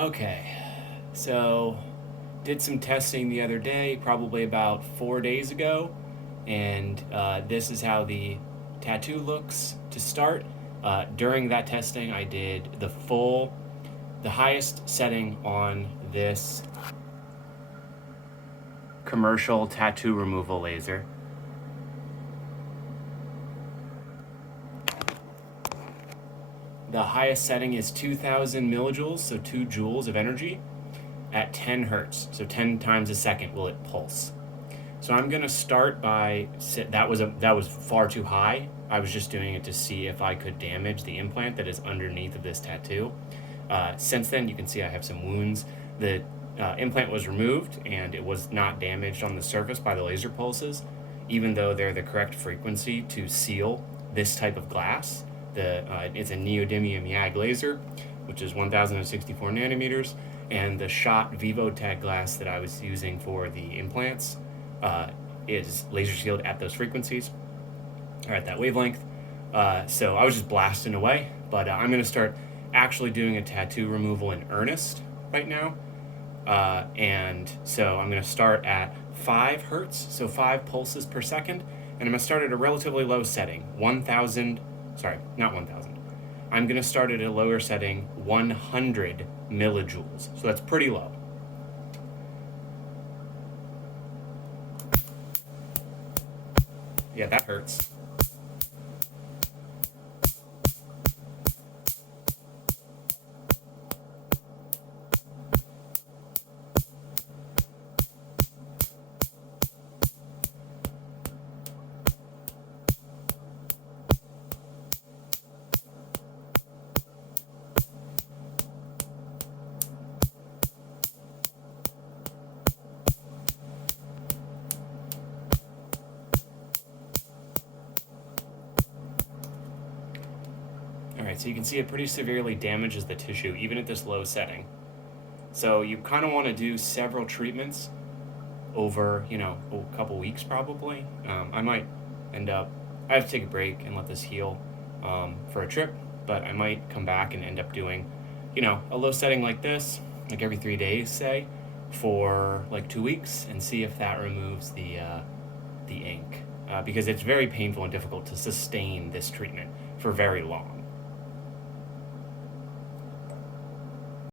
Okay, so did some testing the other day, probably about 4 days ago, and this is how the tattoo looks to start. During that testing, I did the highest setting on this commercial tattoo removal laser. The highest setting is 2,000 millijoules, so 2 joules of energy at 10 hertz, so 10 times a second will it pulse. So I'm gonna start by that was far too high. I was just doing it to see if I could damage the implant that is underneath of this tattoo. Since then, you can see I have some wounds. The implant was removed and it was not damaged on the surface by the laser pulses, even though they're the correct frequency to seal this type of glass. It's a neodymium YAG laser, which is 1064 nanometers, and the shot Vivotag glass that I was using for the implants is laser sealed at those frequencies, or at that wavelength. So I was just blasting away, but I'm going to start actually doing a tattoo removal in earnest right now. And so I'm going to start at 5 hertz, so 5 pulses per second, and I'm going to start at a relatively low setting, 1,000, sorry, not 1,000. I'm going to start at a lower setting, 100 millijoules, so that's pretty low. Yeah, that hurts. All right, so you can see it pretty severely damages the tissue, even at this low setting. So you kind of want to do several treatments over, a couple weeks probably. I might I have to take a break and let this heal for a trip, but I might come back and end up doing, a low setting like this, like every 3 days, say, for like 2 weeks, and see if that removes the ink. Because it's very painful and difficult to sustain this treatment for very long.